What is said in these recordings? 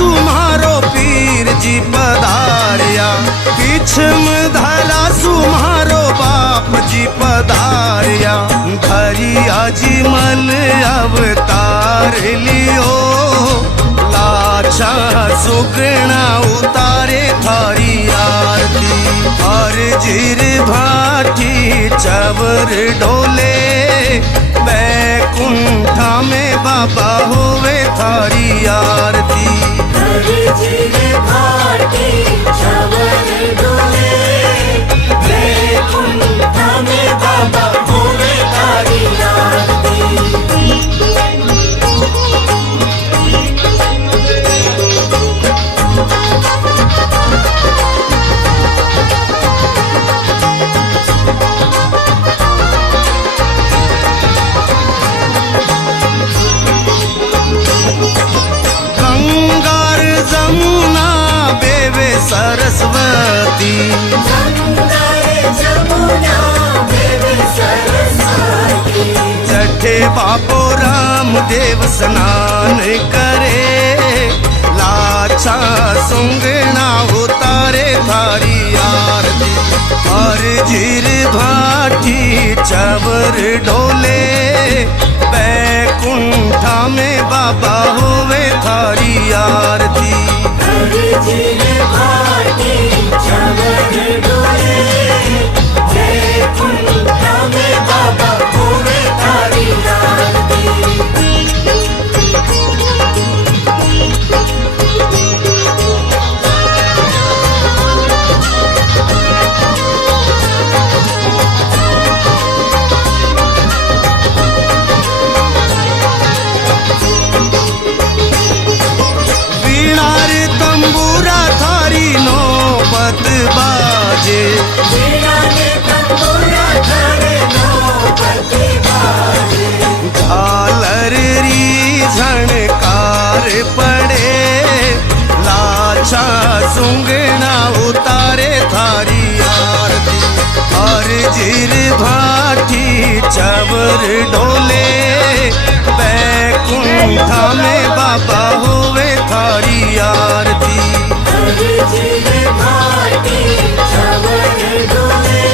सुमारो पीर जी पधारिया, किछम धरा सुमारो बाप जी पधारिया। धरिया जी मल अवतार लियो, लाछा सुगना उतारे थारी आरती। हर जीर भाटी चवर डोले, बैकुंठा में बाबा हुए थारी आरती। हर जीर भाटी चवर डोले, बैकुंठा में बाबा हुए थारी आरती। सरस्वती जठे बापो राम देव स्नान करे, लाछा सुंगना उतारे थारी आरती। हर जीर भाटी चवर डोले, बैकुंठा में बाबा हुए थारी आरती। हर जीर भाटी चवर डोले, बैकुंठा में बाबा हुए थारी आरती। वीणार तंबूरा थारी नौबत बाजे, झालर री झणकार पड़े, लाछा सुंगना उतारे थारी आरती। हर जीर भाटी चवर डोले, बैकुंठा में बाबा हुए थारी आरती। हर जीर भाटी चवर डोले,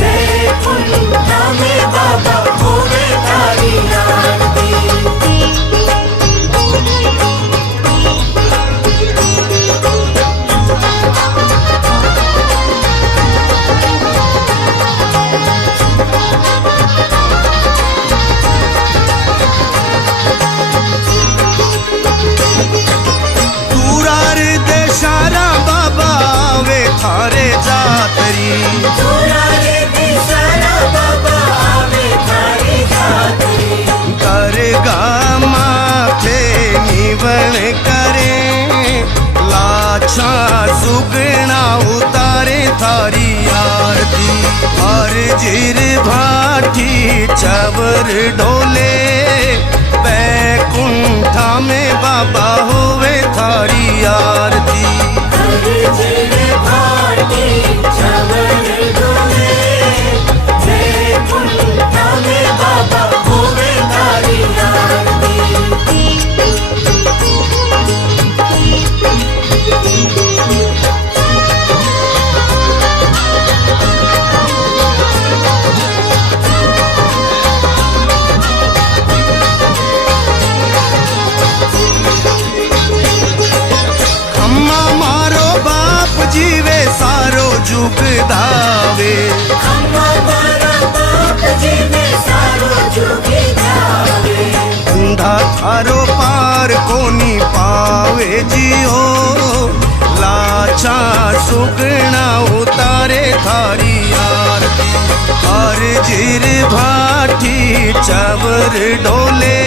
बैकुंठा में बाबा हुए थारी आरती। दूरार देशारा बाबा वे थारे जातरी, दरगा माथे निवण करे, लाछा सुगना उतारे थारी आरती। हर जीर भाटी चवर डोले, बैकुंठा में बाबा हुए थारी आरती। हर जीर भाटी चवर डोले, बैकुंठा में बाबा हुए थारी आरती। खम्मा मारो बाप जीवे सारो जुग दावे, अंधा थारो पार कोनी पावे जियो, लाछा सुगना उतारे थारी आरती। हर जीर भाटी चवर डोले,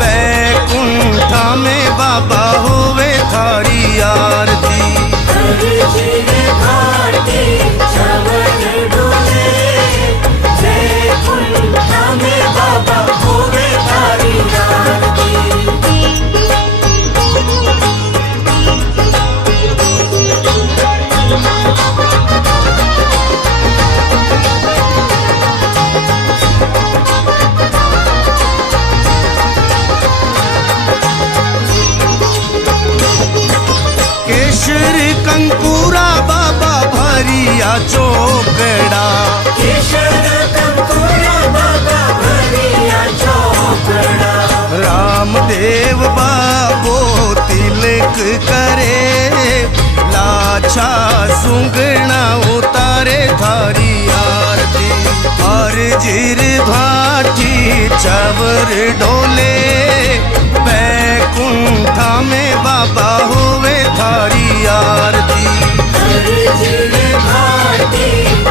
बैकुंठा में बाबा हुए थारी आरती। हर जीर भाटी चवर डोले, बैकुंठा में बाबा हुए थारी आरती। रोकड़ा किशन कंकुरा बाबा भरिया चौकड़ा रामदेव बाबो तिलक करे लाछा सुगना उतारे थारी आरती हर जीर भाटी चवर डोले बैकुंठा में बाबा हुए थारी आरती हर जिल भाटी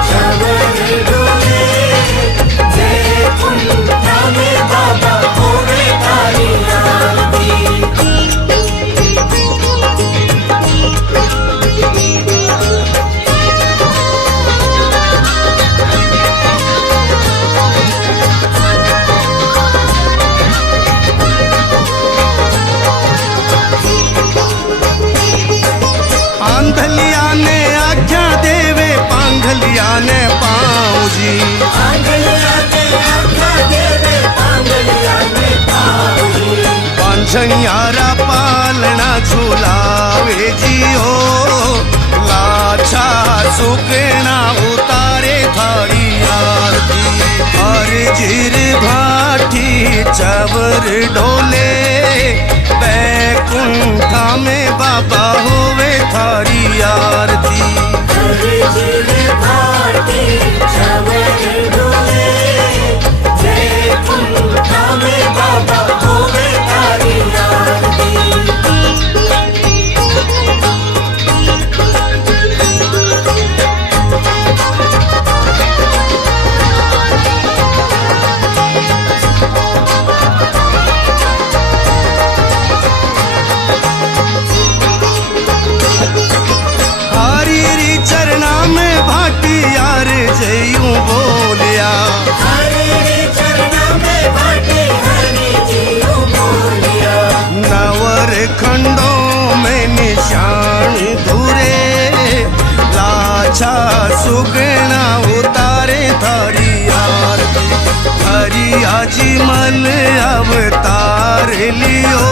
चवर डोले जय कुंठा में बाबा होवे तारी आरती आंधलिया ने आज्ञा देवे पांघलिया ने पाँव जी आंगलिया ने आज्ञा देवे आंगलिया ने पाऊजी पांझनियारा पालना झूलावे जियो लाछा सुकना उतारे थारी आरती हर जीर भाटी चवर डोले बैकुंठा में बाबा होवे थारी आरती हर जिल भाटी चवर डोले जय कुंठा में बाबा होवे तारी आरती हरी री चरना में भाटी यार जयूं बोलिया हरि चरणा में भाटी हरि जीव बोलिया नवर खंडों में निशान धुरे लाछा सुगना उतारे थारी आरती हरि आजी मल अवतार लियो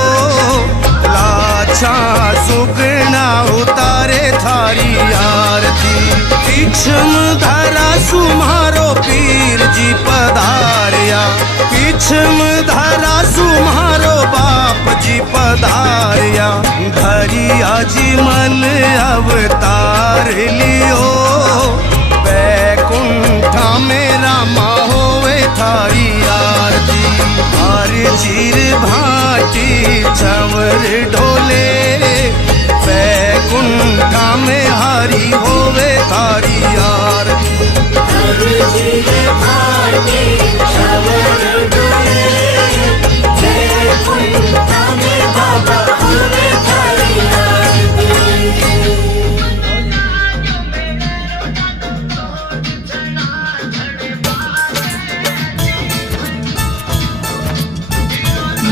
लाछा सुगना उतारे थारी आरती तीक्ष्ण धरा सुमारो पीर जी पधारिया तीक्ष्ण धरा सुमारो बाप जी पधारिया धरिया जी मल अवतार लियो बैकुंठा में रामा होवे थारी आरती हर चीर भाटी चवर डोले बैकुंठा में हरी होवे थारी आरती हरि जिल भाटी चवर डोले जय कुंठा में बाबा होवे तारी आरती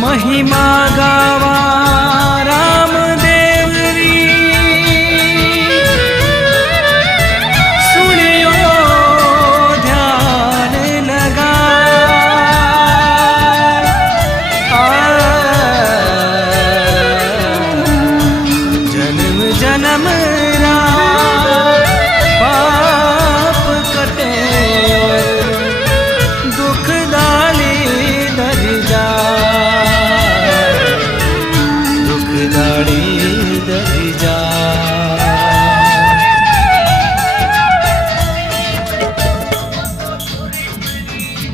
महिमा गावा रामदेव री सुनियो ध्यान लगा जन्म जन्म रा पाप कटे दुख दाली दर जा दुख दाली दर जा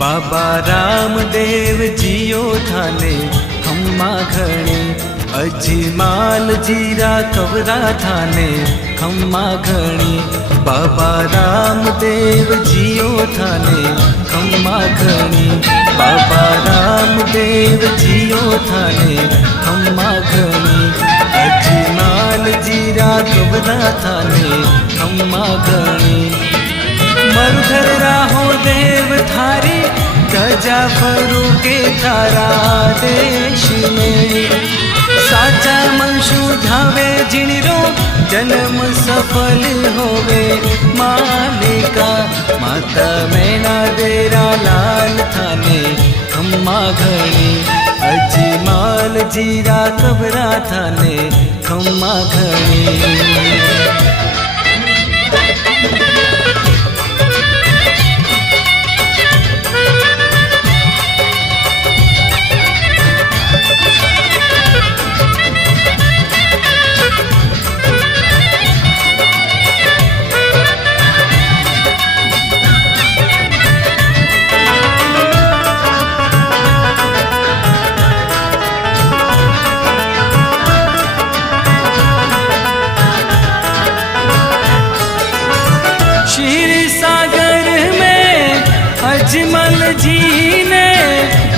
बाबा रामदेव जियो थाने खम्मा घणे अजमाल जीरा कवरा थाने खम्मा घणी बाबा रामदेव जियो थाने खम्मा घणी बाबा रामदेव जियो थाने खम्मा घणी अजमाल जीरा कवरा थाने खम्मा घणी मरुधर राहो देव थारी गजा फरू के थारा देश में साचा मनशु धावे जिणरो जन्म सफल होवे मालिका माता मैना देरा लाल थाने खम्मा घणी अजमाल जीरा कबरा थाने खम्मा घणी अजमल जी ने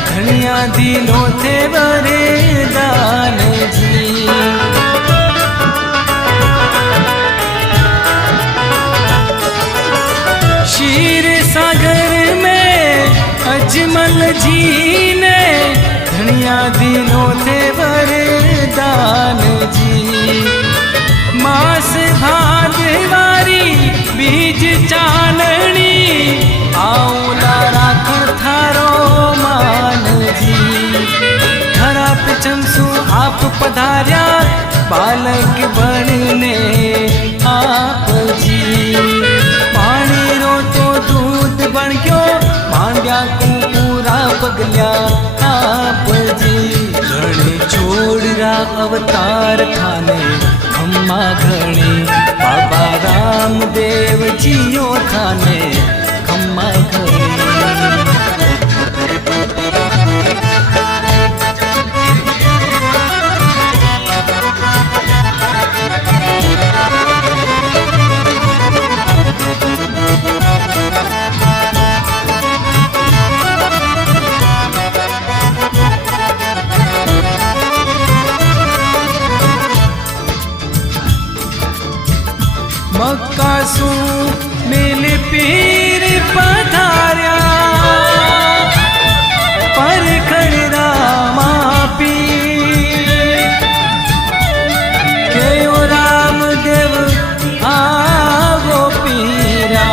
घणिया दिनों थे वरदान जी। क्षीर सागर में अजमल जी ने घणिया दिनों थे वरदान जी। मास भादवारी बीज चानणी आउला राखण थारो मान जी। धरा पे चमसू आप पधार्या बालक बनने आप जी। पानी रो तो दूध बन गयो मांड्या को पूरा पगल्या आप जी। घणे छोड़रा अवतार थाने खम्मा घणे बाबा रामदेव जियो थाने खम्मा घणे। मक्कासू मिल पीर पधार्या परखड़ रामा पीर केयो रामदेव आवो पीरा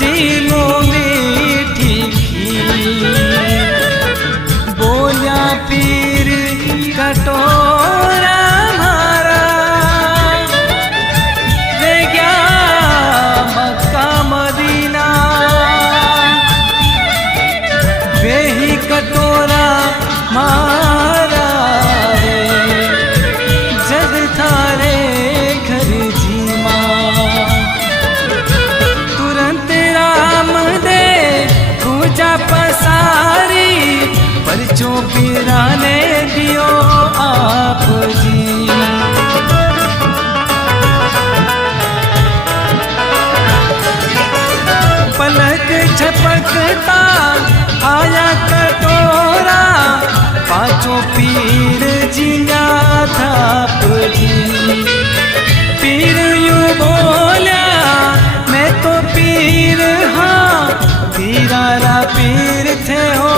जीलो मीठी खीर। बोल्या पीर कटोरा कटोरा मारा रे जग थारे घर जी मां। तुरंत राम दे पूजा पसारी परचो पीराने दियो आप जी। पलक झपकता आया कटोरा पांचों पीर जिया थाप जी। पीर यू बोल्या मैं तो पीर हाँ पीरारा पीर थे हो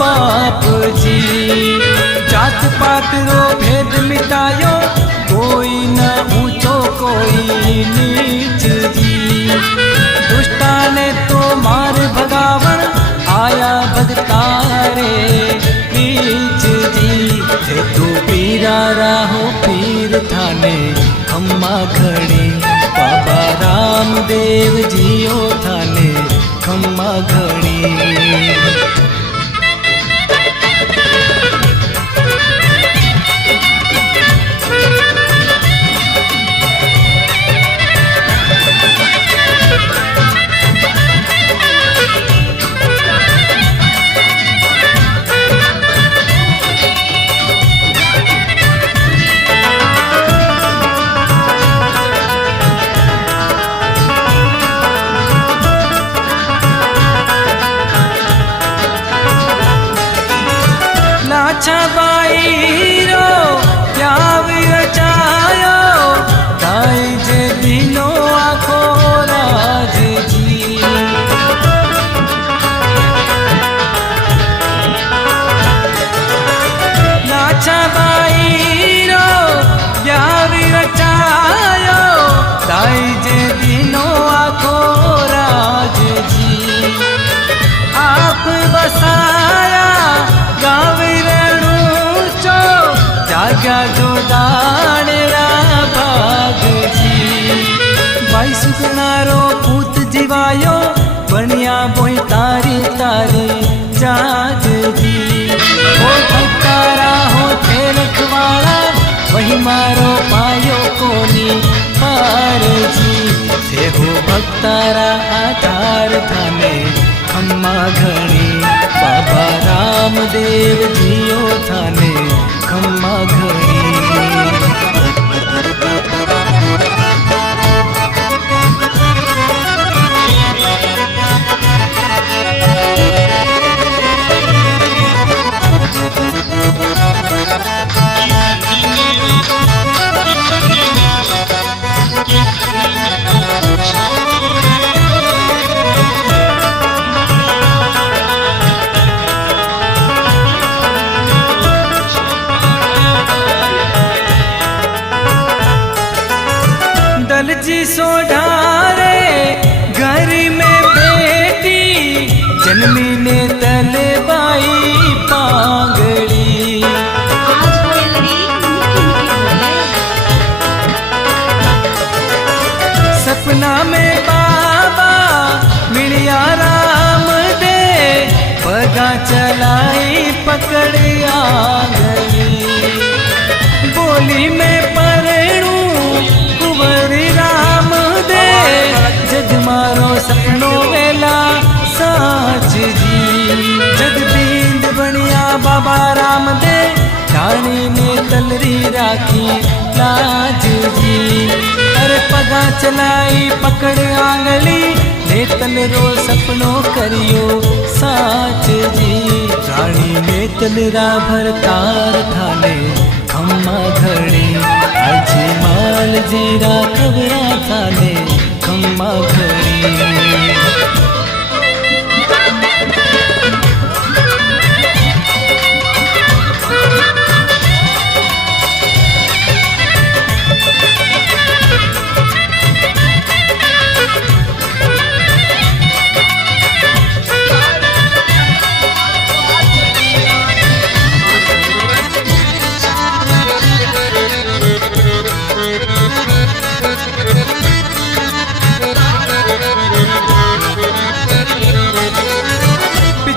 बाप जी। जात पात रो भेद मिटायो कोई न ऊंचो कोई नीच जी। दुष्टा ने तो मार भगावन आया भगतारे बीच जी। थे तू पीरा राहो पीर थाने खम्मा घणे बाबा रामदेव जियो थाने खम्मा घणे। लाछा बाई रो प्याव रचायो दाई जे दिनो आखो राज जी। लाछा बाई रो प्याव रचायो दाई जे दिनो आखो राज जी। आप बसाया गाँव जाग्या जो दाणेरा भाग जी। भाई सुखनारो पूत जीवायो बनिया बोई तारी तारी जाग जी। हो भक्तारा हो थे रखवाड़ा वही मारो पायो कोनी पार जी। थे हो भक्तारा आधार थाने खम्मा घणे बाबा रामदेव जियो थाने खम्मा घणे। पकड़े आंगली बोली में परेणु कुंवर राम दे जग मारो सपनो वेला साच जी जग बींद बनिया बाबा राम दे जानी ने तलरी राखी लाज जी अरे पगा चलाई पकड़ आंगली ने तलरो सपनो करियो साच जी रानी ने तलरा भरतार थाने खम्मा घड़े आज माल जीरा कबरा थाने खम्मा घड़ी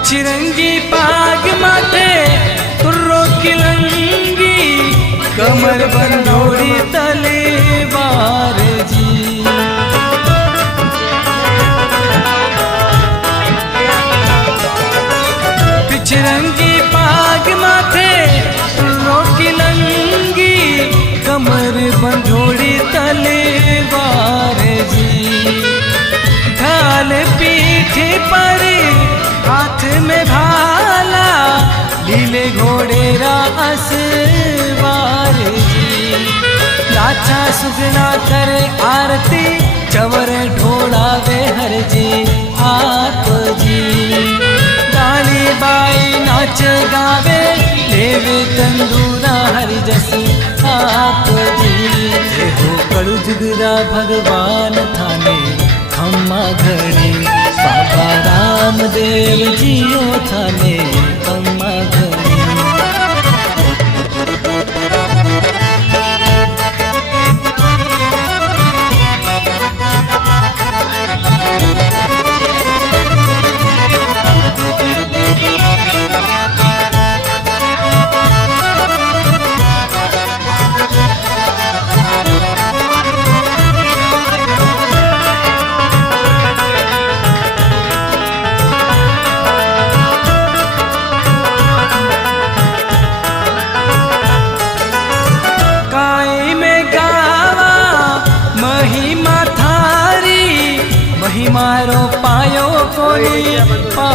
चिरंगी पाग माथे तुर्रो किलंगी कमर बंदोड़ी तलेवार जी पिछरंगी पाग माथे तुर्रो किलंगी कमर बंदोड़ी तलेवार जी ढाल पीठ पर हाथ में भाला लीले घोड़े असवार जी लाछा सुगना करे आरती चवर ढोड़ावे हर जी आप जी डाली बाई नाच गावे लेवे तंदूरा हर जसी आप जी हो कड़ू जुगरा भगवान थाने खम्मा घड़ी बाबा रामदेव जियो थाने खम्मा घड़ी महिमारो पायो कोई पा